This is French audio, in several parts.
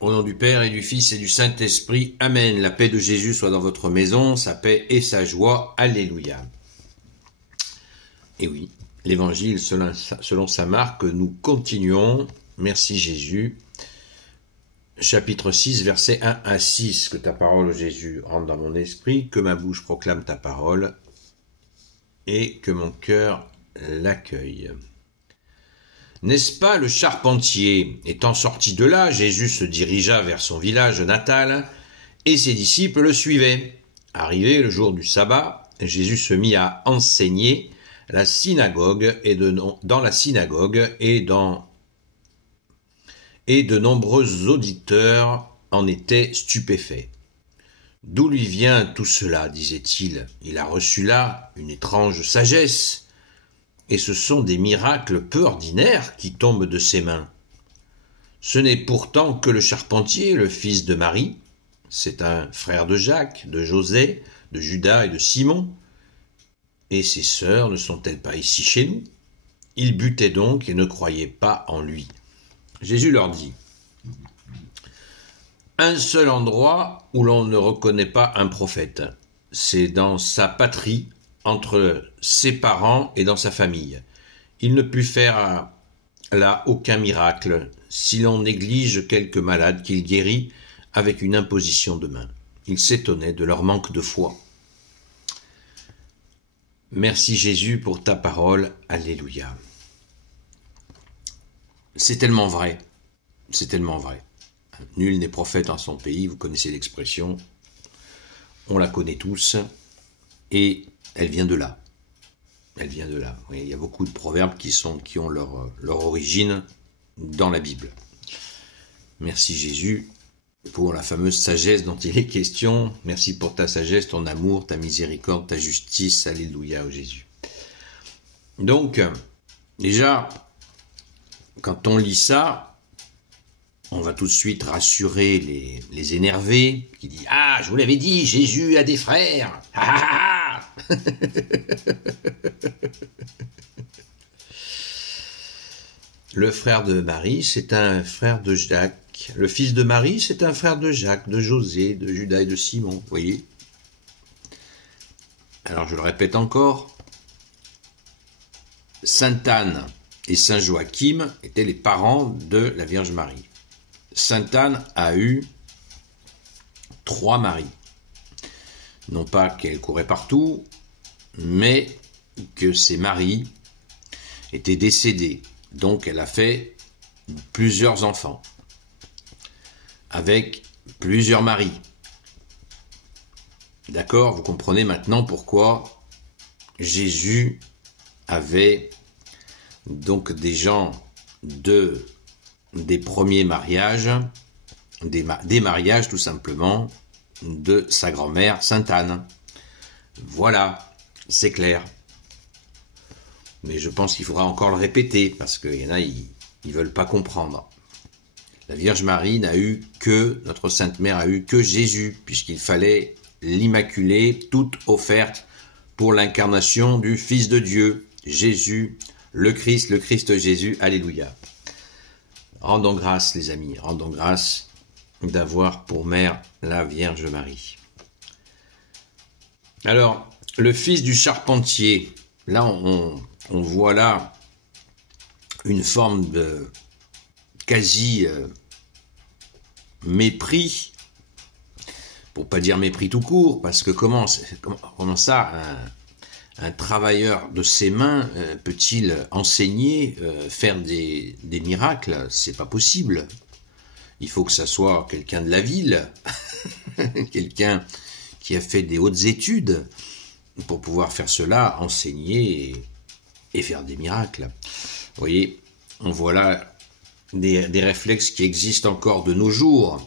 Au nom du Père et du Fils et du Saint-Esprit, Amen. La paix de Jésus soit dans votre maison, sa paix et sa joie. Alléluia. Et oui, l'Évangile selon saint Marc, nous continuons. Merci Jésus. Chapitre 6, versets 1 à 6. Que ta parole, Jésus, rentre dans mon esprit, que ma bouche proclame ta parole et que mon cœur l'accueille. N'est-ce pas le charpentier? Étant sorti de là, Jésus se dirigea vers son village natal et ses disciples le suivaient. Arrivé le jour du sabbat, Jésus se mit à enseigner dans la synagogue et de nombreux auditeurs en étaient stupéfaits. D'où lui vient tout cela, disait-il. Il a reçu là une étrange sagesse. Et ce sont des miracles peu ordinaires qui tombent de ses mains. Ce n'est pourtant que le charpentier, le fils de Marie, c'est un frère de Jacques, de José, de Judas et de Simon. Et ses sœurs ne sont-elles pas ici chez nous? Ils butaient donc et ne croyaient pas en lui. Jésus leur dit, un seul endroit où l'on ne reconnaît pas un prophète, c'est dans sa patrie, entre ses parents et dans sa famille. Il ne put faire là aucun miracle, si l'on néglige quelques malades qu'il guérit avec une imposition de main. Il s'étonnait de leur manque de foi. Merci Jésus pour ta parole. Alléluia. C'est tellement vrai. C'est tellement vrai. Nul n'est prophète en son pays, vous connaissez l'expression. On la connaît tous. Et elle vient de là. Elle vient de là. Oui, il y a beaucoup de proverbes qui ont leur origine dans la Bible. Merci Jésus pour la fameuse sagesse dont il est question. Merci pour ta sagesse, ton amour, ta miséricorde, ta justice. Alléluia, ô Jésus. Donc, déjà, quand on lit ça, on va tout de suite rassurer les énervés qui disent « Ah, je vous l'avais dit, Jésus a des frères !» Le frère de Marie, c'est un frère de Jacques. Le fils de Marie, c'est un frère de Jacques, de José, de Judas et de Simon. Vous voyez? Alors je le répète encore. Sainte Anne et Saint Joachim étaient les parents de la Vierge Marie. Sainte Anne a eu 3 maris. Non pas qu'elle courait partout, mais que ses maris étaient décédés. Donc elle a fait plusieurs enfants, avec plusieurs maris. D'accord? Vous comprenez maintenant pourquoi Jésus avait donc des gens des premiers mariages, des mariages tout simplement, de sa grand-mère Sainte Anne. Voilà, c'est clair. Mais je pense qu'il faudra encore le répéter, parce qu'il y en a, ils ne veulent pas comprendre. La Vierge Marie notre Sainte Mère a eu que Jésus, puisqu'il fallait l'Immaculée, toute offerte pour l'incarnation du Fils de Dieu, Jésus, le Christ Jésus, alléluia. Rendons grâce, les amis, rendons grâce d'avoir pour mère la Vierge Marie. Alors, le fils du charpentier, là on voit là une forme de quasi mépris, pour pas dire mépris tout court, parce que comment ça, un travailleur de ses mains peut-il enseigner, faire des miracles? C'est pas possible. Il faut que ça soit quelqu'un de la ville, quelqu'un qui a fait des hautes études pour pouvoir faire cela, enseigner et faire des miracles. Vous voyez, on voit là des réflexes qui existent encore de nos jours.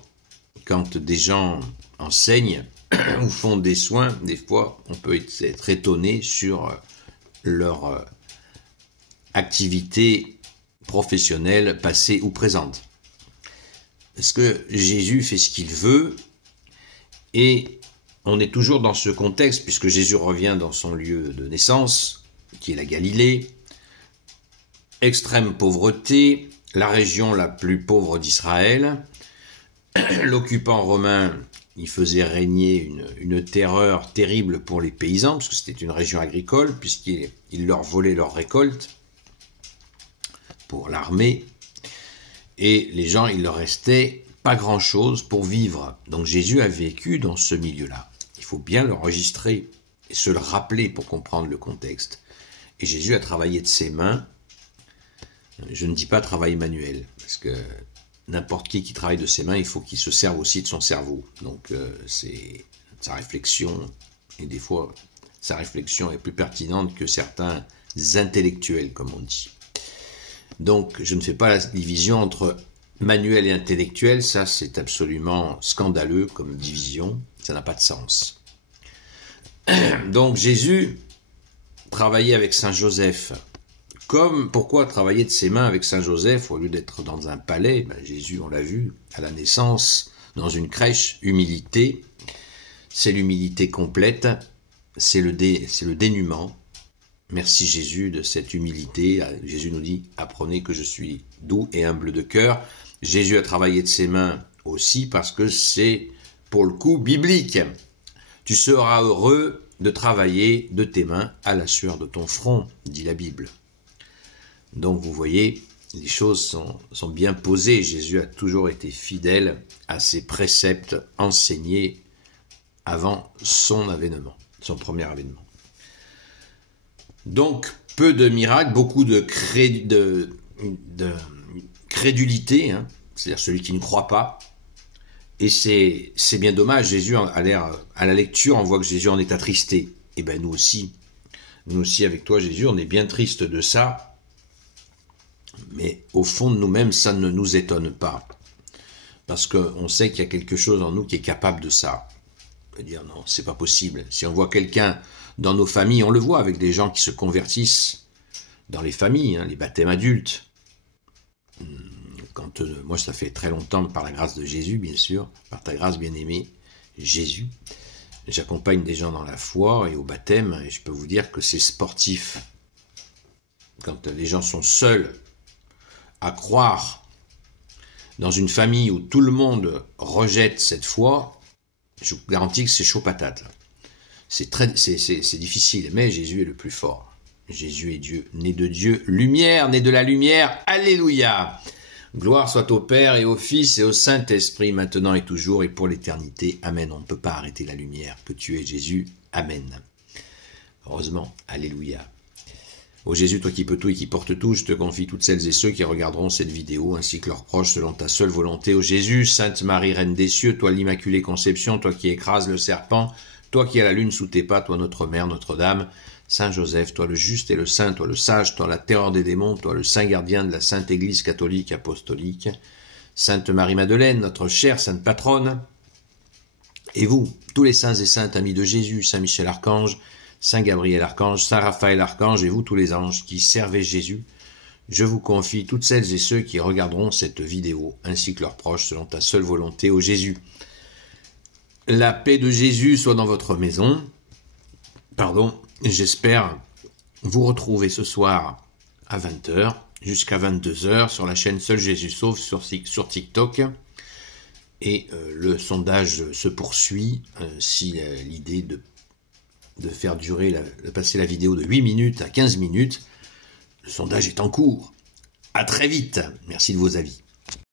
Quand des gens enseignent ou font des soins, des fois, on peut être étonné sur leur activité professionnelle passée ou présente. Parce que Jésus fait ce qu'il veut et on est toujours dans ce contexte, puisque Jésus revient dans son lieu de naissance, qui est la Galilée, extrême pauvreté, la région la plus pauvre d'Israël, l'occupant romain, il faisait régner une terreur terrible pour les paysans, parce que c'était une région agricole, puisqu'il leur volait leurs récoltes pour l'armée, et les gens, il leur restait pas grand-chose pour vivre. Donc Jésus a vécu dans ce milieu-là. Il faut bien l'enregistrer et se le rappeler pour comprendre le contexte. Et Jésus a travaillé de ses mains. Je ne dis pas travail manuel, parce que n'importe qui travaille de ses mains, il faut qu'il se serve aussi de son cerveau. Donc c'est sa réflexion, et des fois sa réflexion est plus pertinente que certains intellectuels, comme on dit. Donc je ne fais pas la division entre manuel et intellectuel, ça c'est absolument scandaleux comme division, ça n'a pas de sens. Donc Jésus travaillait avec Saint Joseph. Pourquoi travailler de ses mains avec Saint Joseph au lieu d'être dans un palais? Jésus, on l'a vu, à la naissance, dans une crèche, humilité, c'est l'humilité complète, c'est le dénuement. Merci Jésus de cette humilité. Jésus nous dit, apprenez que je suis doux et humble de cœur. Jésus a travaillé de ses mains aussi parce que c'est, pour le coup, biblique. Tu seras heureux de travailler de tes mains à la sueur de ton front, dit la Bible. Donc vous voyez, les choses sont bien posées. Jésus a toujours été fidèle à ses préceptes enseignés avant son avènement, son premier avènement. Donc, peu de miracles, beaucoup de crédulité, hein, c'est-à-dire celui qui ne croit pas. Et c'est bien dommage, Jésus a l'air, à la lecture, on voit que Jésus en est attristé. Et bien nous aussi avec toi Jésus, on est bien triste de ça. Mais au fond de nous-mêmes, ça ne nous étonne pas. Parce qu'on sait qu'il y a quelque chose en nous qui est capable de ça. On peut dire non, c'est pas possible. Si on voit quelqu'un dans nos familles, on le voit avec des gens qui se convertissent dans les familles, hein, les baptêmes adultes. Moi, ça fait très longtemps, par la grâce de Jésus, bien sûr, par ta grâce bien-aimée, Jésus, j'accompagne des gens dans la foi et au baptême, et je peux vous dire que c'est sportif. Quand les gens sont seuls à croire dans une famille où tout le monde rejette cette foi, je vous garantis que c'est chaud patate. C'est difficile, mais Jésus est le plus fort. Jésus est Dieu, né de Dieu, lumière, né de la lumière, alléluia. Gloire soit au Père et au Fils et au Saint-Esprit, maintenant et toujours et pour l'éternité. Amen. On ne peut pas arrêter la lumière que tu es, Jésus. Amen. Heureusement, alléluia. Ô Jésus, toi qui peux tout et qui portes tout, je te confie toutes celles et ceux qui regarderont cette vidéo, ainsi que leurs proches, selon ta seule volonté. Ô Jésus, Sainte Marie, Reine des cieux, toi l'Immaculée Conception, toi qui écrases le serpent, toi qui as la lune sous tes pas, toi notre Mère, Notre-Dame, Saint Joseph, toi le juste et le saint, toi le sage, toi la terreur des démons, toi le saint gardien de la Sainte Église catholique apostolique, Sainte Marie-Madeleine, notre chère Sainte Patronne, et vous, tous les saints et saintes amis de Jésus, Saint Michel Archange, Saint Gabriel Archange, Saint Raphaël Archange, et vous tous les anges qui servez Jésus, je vous confie toutes celles et ceux qui regarderont cette vidéo, ainsi que leurs proches, selon ta seule volonté, ô Jésus. La paix de Jésus soit dans votre maison. J'espère vous retrouver ce soir à 20h, jusqu'à 22h, sur la chaîne Seul Jésus Sauve sur TikTok. Et le sondage se poursuit. Si l'idée de faire durer, de passer la vidéo de 8 minutes à 15 minutes, le sondage est en cours. À très vite. Merci de vos avis.